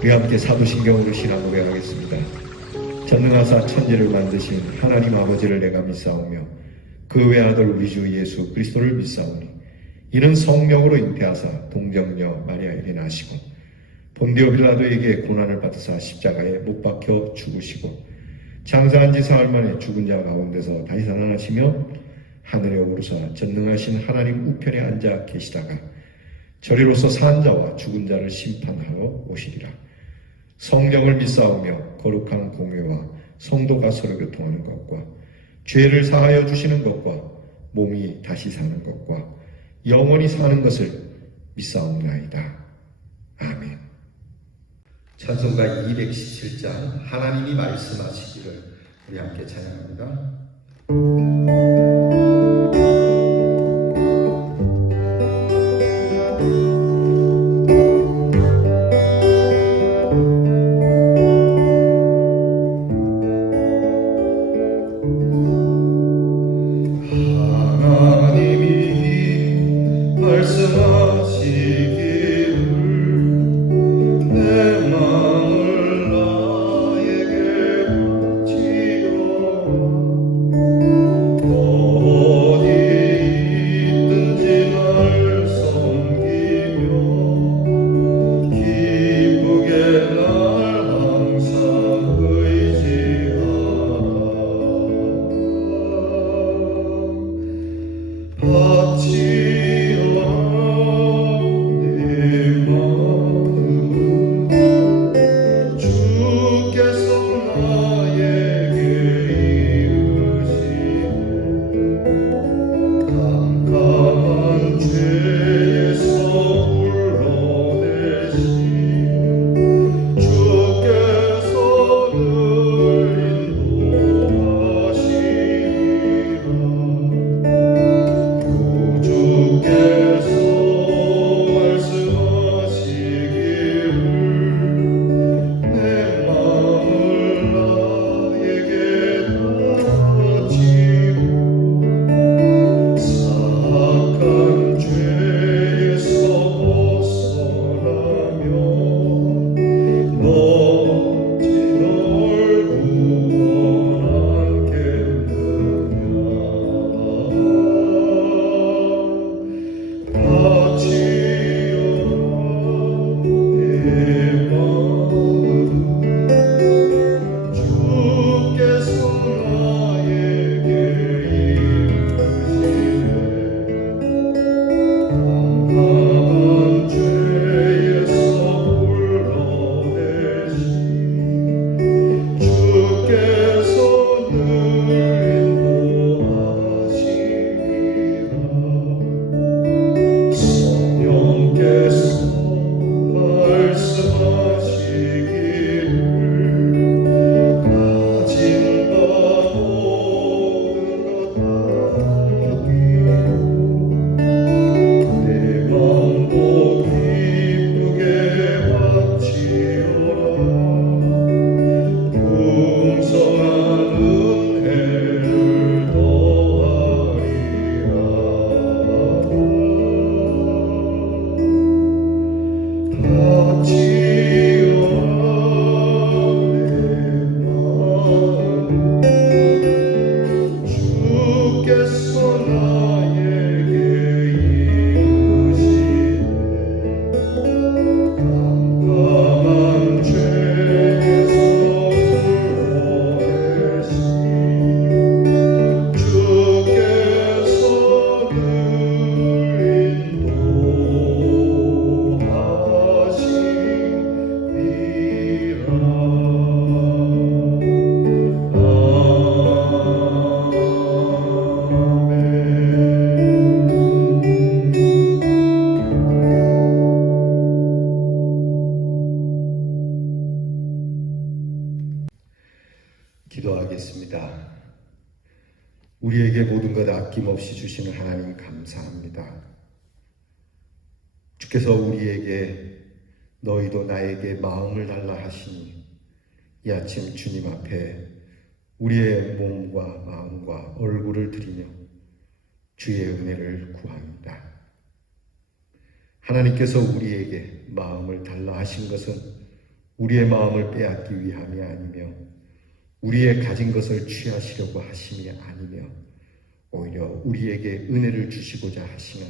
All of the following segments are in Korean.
우리 함께 사도신경으로 신앙 고백하겠습니다. 전능하사 천지를 만드신 하나님 아버지를 내가 믿사오며 그 외아들 우리 주 예수 그리스도를 믿사오니 이는 성령으로 잉태하사 동정녀 마리아에게 나시고 본디오 빌라도에게 고난을 받으사 십자가에 못 박혀 죽으시고 장사한 지 사흘 만에 죽은 자 가운데서 다시 살아나시며 하늘에 오르사 전능하신 하나님 우편에 앉아 계시다가 저리로서 산 자와 죽은 자를 심판하러 오시리라. 성령을 믿사오며 거룩한 공회와 성도가 서로 교통하는 것과 죄를 사하여 주시는 것과 몸이 다시 사는 것과 영원히 사는 것을 믿사옵나이다. 아멘. 찬송가 217장 하나님이 말씀하시기를 우리 함께 찬양합니다. 기도하겠습니다. 우리에게 모든 것 아낌없이 주시는 하나님 감사합니다. 주께서 우리에게 너희도 나에게 마음을 달라 하시니 이 아침 주님 앞에 우리의 몸과 마음과 얼굴을 드리며 주의 은혜를 구합니다. 하나님께서 우리에게 마음을 달라 하신 것은 우리의 마음을 빼앗기 위함이 아니며 우리의 가진 것을 취하시려고 하심이 아니며 오히려 우리에게 은혜를 주시고자 하시는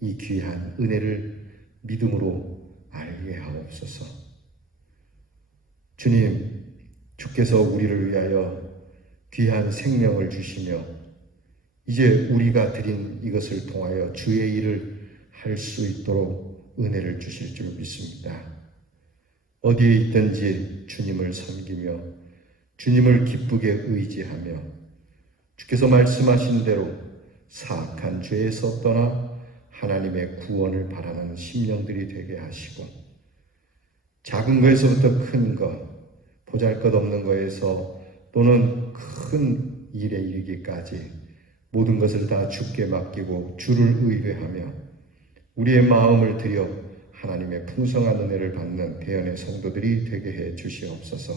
이 귀한 은혜를 믿음으로 알게 하옵소서. 주님, 주께서 우리를 위하여 귀한 생명을 주시며 이제 우리가 드린 이것을 통하여 주의 일을 할 수 있도록 은혜를 주실 줄 믿습니다. 어디에 있든지 주님을 섬기며 주님을 기쁘게 의지하며 주께서 말씀하신 대로 사악한 죄에서 떠나 하나님의 구원을 바라는 심령들이 되게 하시고 작은 것에서부터 큰 것, 보잘것없는 것에서 또는 큰 일에 이르기까지 모든 것을 다 주께 맡기고 주를 의뢰하며 우리의 마음을 들여 하나님의 풍성한 은혜를 받는 대연의 성도들이 되게 해 주시옵소서.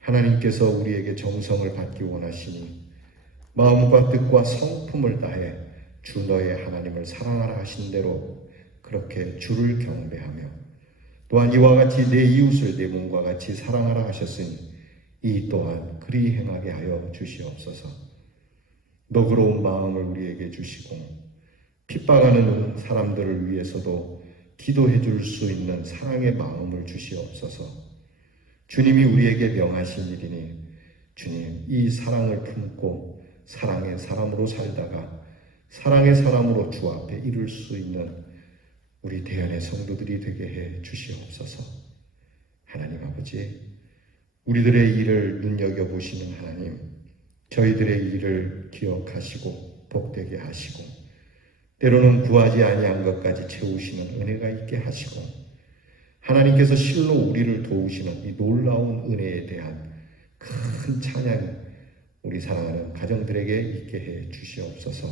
하나님께서 우리에게 정성을 받기 원하시니 마음과 뜻과 성품을 다해 주 너의 하나님을 사랑하라 하신 대로 그렇게 주를 경배하며 또한 이와 같이 내 이웃을 내 몸과 같이 사랑하라 하셨으니 이 또한 그리 행하게 하여 주시옵소서. 너그러운 마음을 우리에게 주시고 핍박하는 사람들을 위해서도 기도해 줄 수 있는 사랑의 마음을 주시옵소서. 주님이 우리에게 명하신 일이니 주님 이 사랑을 품고 사랑의 사람으로 살다가 사랑의 사람으로 주 앞에 이룰 수 있는 우리 대연의 성도들이 되게 해 주시옵소서. 하나님 아버지, 우리들의 일을 눈여겨보시는 하나님, 저희들의 일을 기억하시고 복되게 하시고 때로는 구하지 아니한 것까지 채우시는 은혜가 있게 하시고 하나님께서 실로 우리를 도우시는 이 놀라운 은혜에 대한 큰 찬양이 우리 사랑하는 가정들에게 있게 해 주시옵소서.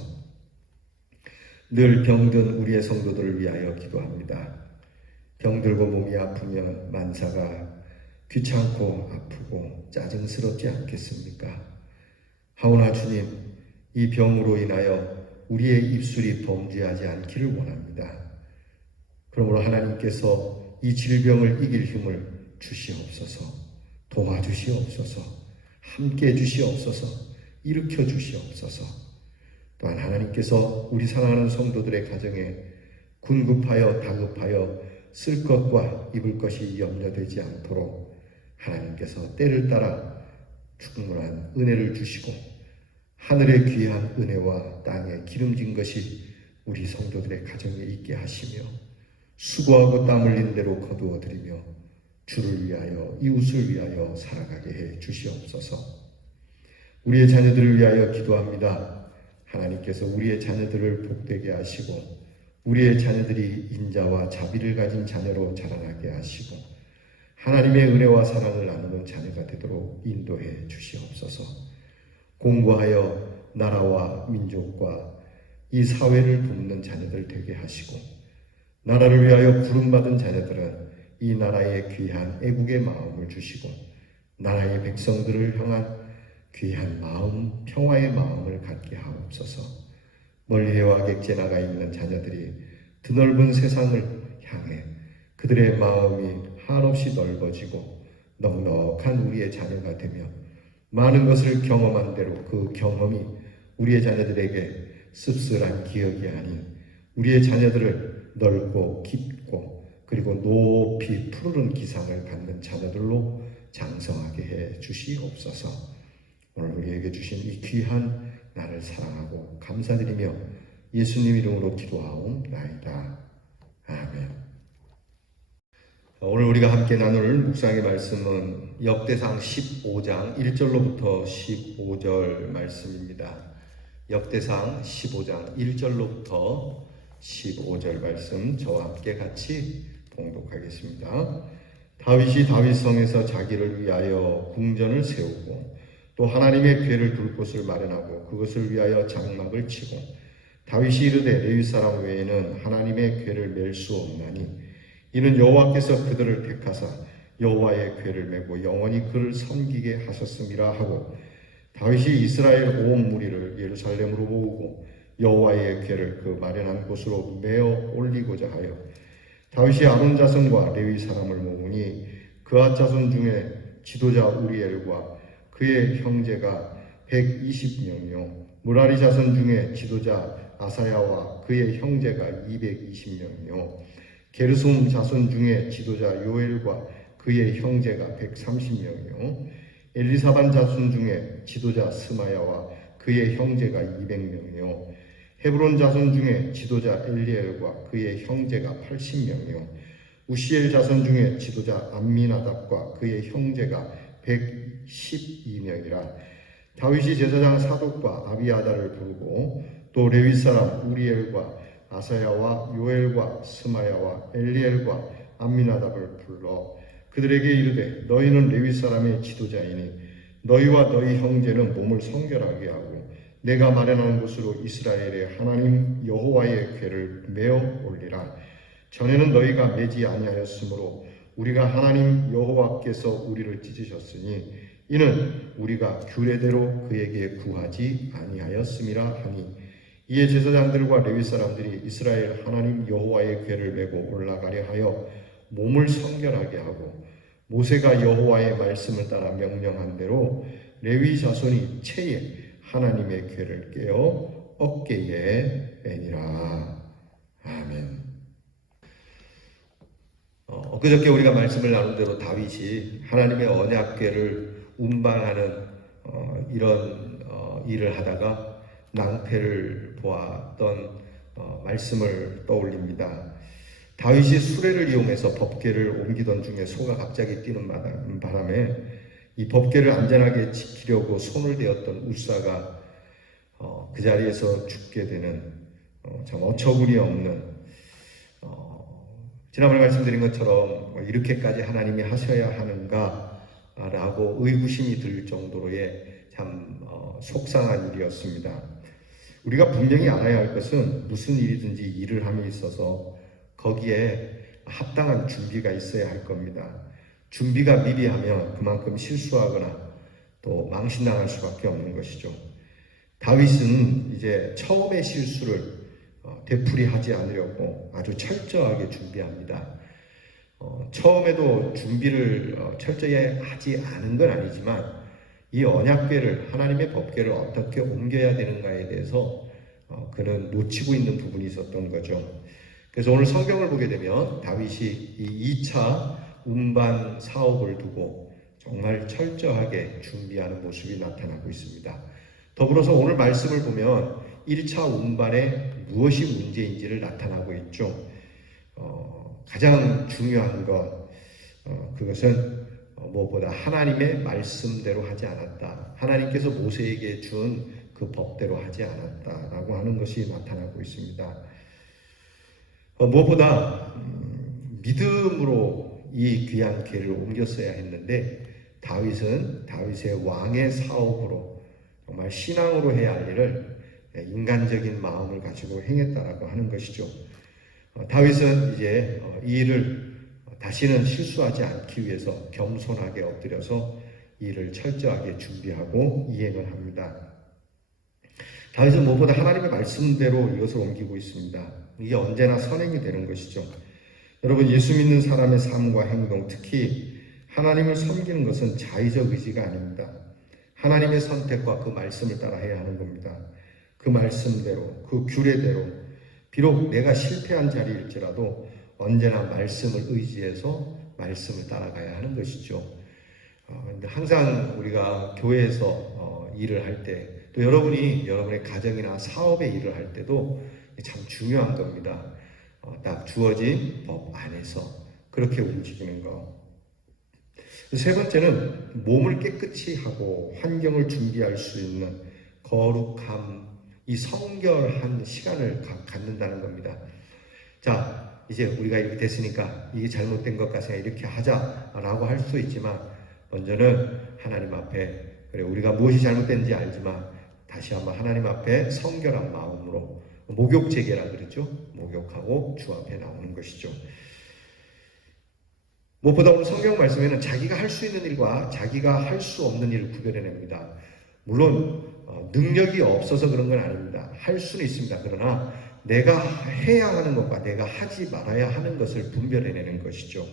늘 병든 우리의 성도들을 위하여 기도합니다. 병들고 몸이 아프면 만사가 귀찮고 아프고 짜증스럽지 않겠습니까? 하오나 주님, 이 병으로 인하여 우리의 입술이 범죄하지 않기를 원합니다. 그러므로 하나님께서 이 질병을 이길 힘을 주시옵소서. 도와주시옵소서. 함께 해주시옵소서. 일으켜 주시옵소서. 또한 하나님께서 우리 사랑하는 성도들의 가정에 군급하여 다급하여 쓸 것과 입을 것이 염려되지 않도록 하나님께서 때를 따라 충분한 은혜를 주시고 하늘의 귀한 은혜와 땅에 기름진 것이 우리 성도들의 가정에 있게 하시며 수고하고 땀 흘린 대로 거두어 드리며 주를 위하여 이웃을 위하여 살아가게 해 주시옵소서. 우리의 자녀들을 위하여 기도합니다. 하나님께서 우리의 자녀들을 복되게 하시고 우리의 자녀들이 인자와 자비를 가진 자녀로 자라나게 하시고 하나님의 은혜와 사랑을 나누는 자녀가 되도록 인도해 주시옵소서. 공부하여 나라와 민족과 이 사회를 돕는 자녀들 되게 하시고 나라를 위하여 부름받은 자녀들은 이 나라의 귀한 애국의 마음을 주시고 나라의 백성들을 향한 귀한 마음, 평화의 마음을 갖게 하옵소서. 멀리 해와 객지에 나가 있는 자녀들이 드넓은 세상을 향해 그들의 마음이 한없이 넓어지고 넉넉한 우리의 자녀가 되며 많은 것을 경험한 대로 그 경험이 우리의 자녀들에게 씁쓸한 기억이 아닌 우리의 자녀들을 넓고 깊고 그리고 높이 푸르른 기상을 갖는 자녀들로 장성하게 해 주시옵소서. 오늘 우리에게 주신 이 귀한 나를 사랑하고 감사드리며 예수님 이름으로 기도하옵나이다. 아멘. 오늘 우리가 함께 나눌 묵상의 말씀은 역대상 15장 1절로부터 15절 말씀입니다. 역대상 15장 1절로부터 15절 말씀 저와 함께 같이 봉독하겠습니다. 다윗이 다윗성에서 자기를 위하여 궁전을 세우고 또 하나님의 궤를 둘 곳을 마련하고 그것을 위하여 장막을 치고 다윗이 이르되 레위 사람 외에는 하나님의 궤를 맬 수 없나니 이는 여호와께서 그들을 택하사 여호와의 궤를 메고 영원히 그를 섬기게 하셨음이라 하고 다윗이 이스라엘 온 무리를 예루살렘으로 모으고 여호와의 궤를 그 마련한 곳으로 메어 올리고자 하여 다윗이 아론 자손과 레위 사람을 모으니 그앗 자손 중에 지도자 우리엘과 그의 형제가 120명이요 무라리 자손 중에 지도자 아사야와 그의 형제가 220명이요 게르솜 자손 중에 지도자 요엘과 그의 형제가 130명이요 엘리사반 자손 중에 지도자 스마야와 그의 형제가 200명이요 헤브론 자손 중에 지도자 엘리엘과 그의 형제가 80명이요 우시엘 자손 중에 지도자 암미나답과 그의 형제가 112명이라. 다윗이 제사장 사독과 아비아다를 부르고 또 레위 사람 우리엘과 아사야와 요엘과 스마야와 엘리엘과 암미나답을 불러 그들에게 이르되 너희는 레위 사람의 지도자이니 너희와 너희 형제는 몸을 성결하게 하고 내가 마련한 곳으로 이스라엘의 하나님 여호와의 궤를 메어 올리라. 전에는 너희가 매지 아니하였으므로 우리가 하나님 여호와께서 우리를 찢으셨으니 이는 우리가 규례대로 그에게 구하지 아니하였음이라 하니 이에 제사장들과 레위 사람들이 이스라엘 하나님 여호와의 궤를 메고 올라가려 하여 몸을 성결하게 하고 모세가 여호와의 말씀을 따라 명령한 대로 레위 자손이 채에 하나님의 궤를 깨어 어깨에 매니라. 아멘. 엊그저께 우리가 말씀을 나눈 대로 다윗이 하나님의 언약궤를 운반하는 이런 일을 하다가 낭패를 보았던 말씀을 떠올립니다. 다윗이 수레를 이용해서 법궤를 옮기던 중에 소가 갑자기 뛰는 바람에 이 법궤를 안전하게 지키려고 손을 대었던 울사가 그 자리에서 죽게 되는 참 어처구니 없는 지난번에 말씀드린 것처럼 이렇게까지 하나님이 하셔야 하는가라고 의구심이 들 정도로의 참 속상한 일이었습니다. 우리가 분명히 알아야 할 것은 무슨 일이든지 일을 함에 있어서 거기에 합당한 준비가 있어야 할 겁니다. 준비가 미비하면 그만큼 실수하거나 또 망신당할 수밖에 없는 것이죠. 다윗은 이제 처음의 실수를 되풀이하지 않으려고 아주 철저하게 준비합니다. 처음에도 준비를 철저히 하지 않은 건 아니지만 이 언약궤를 하나님의 법궤를 어떻게 옮겨야 되는가에 대해서 그는 놓치고 있는 부분이 있었던 거죠. 그래서 오늘 성경을 보게 되면 다윗이 이 2차 운반 사업을 두고 정말 철저하게 준비하는 모습이 나타나고 있습니다. 더불어서 오늘 말씀을 보면 1차 운반에 무엇이 문제인지를 나타나고 있죠. 가장 중요한 것 그것은 무엇보다 하나님의 말씀대로 하지 않았다. 하나님께서 모세에게 준 그 법대로 하지 않았다라고 하는 것이 나타나고 있습니다. 무엇보다 믿음으로 이 귀한 궤를 옮겼어야 했는데 다윗은 다윗의 왕의 사업으로 정말 신앙으로 해야 할 일을 인간적인 마음을 가지고 행했다라고 하는 것이죠. 다윗은 이제 이 일을 다시는 실수하지 않기 위해서 겸손하게 엎드려서 이 일을 철저하게 준비하고 이행을 합니다. 다윗은 무엇보다 하나님의 말씀대로 이것을 옮기고 있습니다. 이게 언제나 선행이 되는 것이죠. 여러분, 예수 믿는 사람의 삶과 행동, 특히 하나님을 섬기는 것은 자의적 의지가 아닙니다. 하나님의 선택과 그 말씀을 따라 해야 하는 겁니다. 그 말씀대로, 그 규례대로, 비록 내가 실패한 자리일지라도 언제나 말씀을 의지해서 말씀을 따라가야 하는 것이죠. 근데 항상 우리가 교회에서 일을 할 때, 또 여러분이 여러분의 가정이나 사업의 일을 할 때도 참 중요한 겁니다. 딱 주어진 법 안에서 그렇게 움직이는 것. 세 번째는 몸을 깨끗이 하고 환경을 준비할 수 있는 거룩함, 이 성결한 시간을 갖는다는 겁니다. 자, 이제 우리가 이렇게 됐으니까 이게 잘못된 것 같으니까 이렇게 하자라고 할 수 있지만 먼저는 하나님 앞에, 그래 우리가 무엇이 잘못된지 알지만 다시 한번 하나님 앞에 성결한 마음으로 목욕 재개라 그러죠. 목욕하고 주 앞에 나오는 것이죠. 무엇보다 오늘 성경 말씀에는 자기가 할 수 있는 일과 자기가 할 수 없는 일을 구별해냅니다. 물론 능력이 없어서 그런 건 아닙니다. 할 수는 있습니다. 그러나 내가 해야 하는 것과 내가 하지 말아야 하는 것을 분별해내는 것이죠.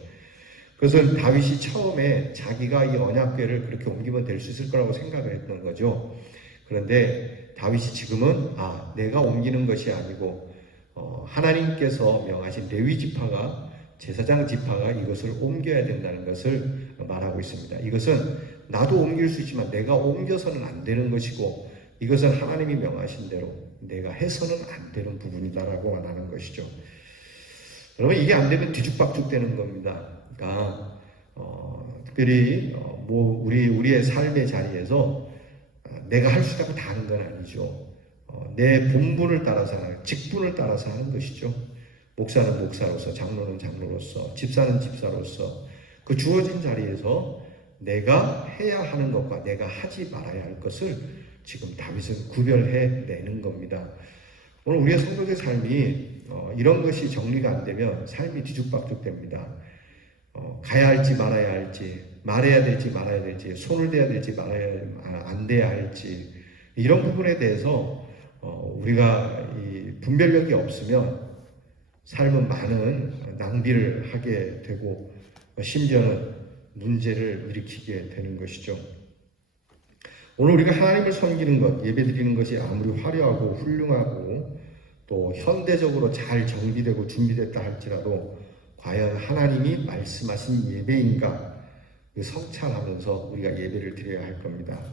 그것은 다윗이 처음에 자기가 이 언약궤를 그렇게 옮기면 될 수 있을 거라고 생각을 했던 거죠. 그런데 다윗이 지금은 내가 옮기는 것이 아니고 하나님께서 명하신 레위 지파가, 제사장 지파가 이것을 옮겨야 된다는 것을 말하고 있습니다. 이것은 나도 옮길 수 있지만 내가 옮겨서는 안 되는 것이고, 이것은 하나님이 명하신 대로 내가 해서는 안 되는 부분이다라고 말하는 것이죠. 여러분, 이게 안 되면 뒤죽박죽 되는 겁니다. 그러니까 특별히 우리의 삶의 자리에서 내가 할 수 있다고 다 하는 건 아니죠. 내 본분을 따라서 하는, 직분을 따라서 하는 것이죠. 목사는 목사로서, 장로는 장로로서, 집사는 집사로서 그 주어진 자리에서 내가 해야 하는 것과 내가 하지 말아야 할 것을 지금 다윗은 구별해내는 겁니다. 오늘 우리의 성도의 삶이 이런 것이 정리가 안 되면 삶이 뒤죽박죽 됩니다. 가야 할지 말아야 할지, 말해야 될지 말아야 될지, 손을 대야 될지 안 대야 할지, 이런 부분에 대해서 우리가 이 분별력이 없으면 삶은 많은 낭비를 하게 되고 심지어는 문제를 일으키게 되는 것이죠. 오늘 우리가 하나님을 섬기는 것, 예배드리는 것이 아무리 화려하고 훌륭하고 또 현대적으로 잘 정비되고 준비됐다 할지라도 과연 하나님이 말씀하신 예배인가, 성찰하면서 우리가 예배를 드려야 할 겁니다.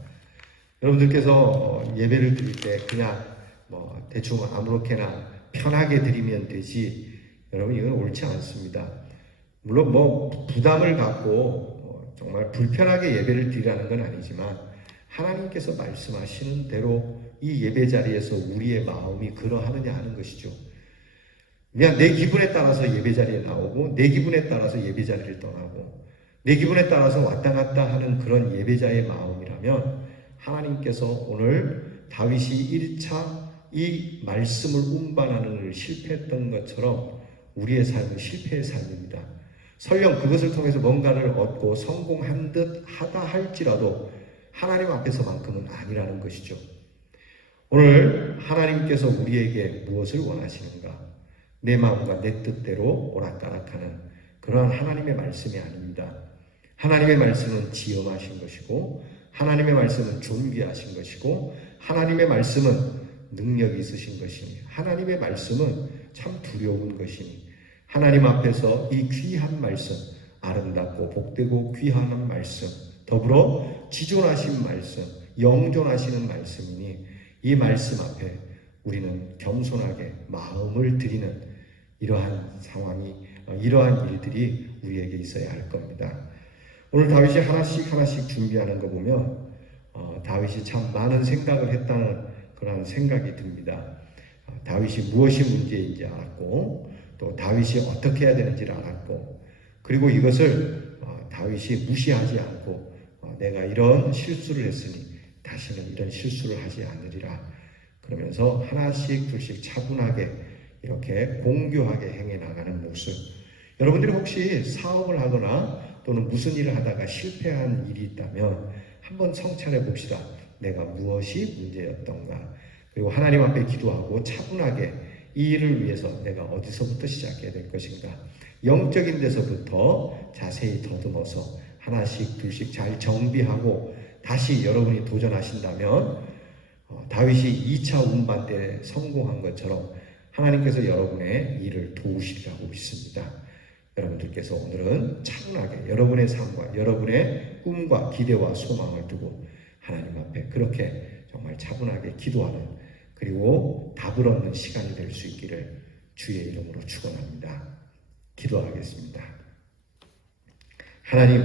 여러분들께서 예배를 드릴 때 그냥 대충 아무렇게나 편하게 드리면 되지, 여러분 이건 옳지 않습니다. 물론 부담을 갖고 정말 불편하게 예배를 드리라는 건 아니지만 하나님께서 말씀하시는 대로 이 예배 자리에서 우리의 마음이 그러하느냐 하는 것이죠. 그냥 내 기분에 따라서 예배 자리에 나오고 내 기분에 따라서 예배 자리를 떠나고 내 기분에 따라서 왔다 갔다 하는 그런 예배자의 마음이라면 하나님께서 오늘 다윗이 1차 이 말씀을 운반하는 걸 실패했던 것처럼 우리의 삶은 실패의 삶입니다. 설령 그것을 통해서 뭔가를 얻고 성공한 듯 하다 할지라도 하나님 앞에서만큼은 아니라는 것이죠. 오늘 하나님께서 우리에게 무엇을 원하시는가? 내 마음과 내 뜻대로 오락가락하는 그러한 하나님의 말씀이 아닙니다. 하나님의 말씀은 지엄하신 것이고 하나님의 말씀은 존귀하신 것이고 하나님의 말씀은 능력이 있으신 것이니 하나님의 말씀은 참 두려운 것이니 하나님 앞에서 이 귀한 말씀, 아름답고 복되고 귀한 말씀, 더불어 지존하신 말씀, 영존하시는 말씀이니 이 말씀 앞에 우리는 겸손하게 마음을 드리는 이러한 상황이, 이러한 일들이 우리에게 있어야 할 겁니다. 오늘 다윗이 하나씩 준비하는 거 보면 다윗이 참 많은 생각을 했다는 그런 생각이 듭니다. 다윗이 무엇이 문제인지 알았고 또 다윗이 어떻게 해야 되는지를 알았고 그리고 이것을 다윗이 무시하지 않고 내가 이런 실수를 했으니 다시는 이런 실수를 하지 않으리라 그러면서 하나씩 둘씩 차분하게 이렇게 공교하게 행해 나가는 모습. 여러분들이 혹시 사업을 하거나 또는 무슨 일을 하다가 실패한 일이 있다면 한번 성찰해 봅시다. 내가 무엇이 문제였던가. 그리고 하나님 앞에 기도하고 차분하게 이 일을 위해서 내가 어디서부터 시작해야 될 것인가. 영적인 데서부터 자세히 더듬어서 하나씩 둘씩 잘 정비하고 다시 여러분이 도전하신다면 다윗이 2차 운반 때 성공한 것처럼 하나님께서 여러분의 일을 도우시리라고 믿습니다. 여러분들께서 오늘은 차분하게 여러분의 삶과 여러분의 꿈과 기대와 소망을 두고 하나님 앞에 그렇게 정말 차분하게 기도하는 그리고 답을 얻는 시간이 될 수 있기를 주의 이름으로 축원합니다. 기도하겠습니다. 하나님,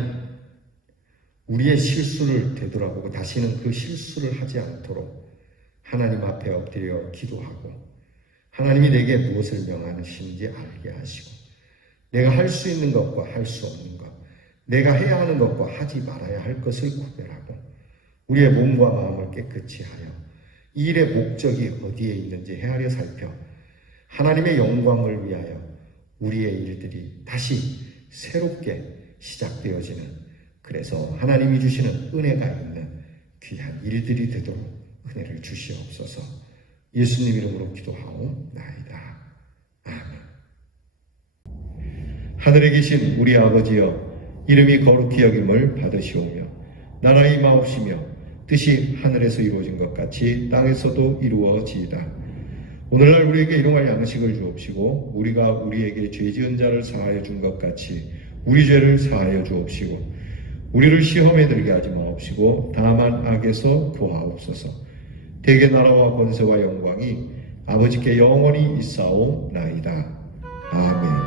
우리의 실수를 되돌아보고 다시는 그 실수를 하지 않도록 하나님 앞에 엎드려 기도하고 하나님이 내게 무엇을 명하시는지 알게 하시고 내가 할 수 있는 것과 할 수 없는 것, 내가 해야 하는 것과 하지 말아야 할 것을 구별하고 우리의 몸과 마음을 깨끗이 하여 이 일의 목적이 어디에 있는지 헤아려 살펴 하나님의 영광을 위하여 우리의 일들이 다시 새롭게 시작되어지는 그래서 하나님이 주시는 은혜가 있는 귀한 일들이 되도록 은혜를 주시옵소서. 예수님 이름으로 기도하옵나이다. 하늘에 계신 우리 아버지여, 이름이 거룩히 여김을 받으시오며 나라의 임하옵시며 뜻이 하늘에서 이루어진 것 같이 땅에서도 이루어지이다. 오늘날 우리에게 일용할 양식을 주옵시고 우리가 우리에게 죄 지은 자를 사하여 준 것 같이 우리 죄를 사하여 주옵시고 우리를 시험에 들게 하지 마옵시고 다만 악에서 구하옵소서. 대개 나라와 권세와 영광이 아버지께 영원히 있사오나이다. 아멘.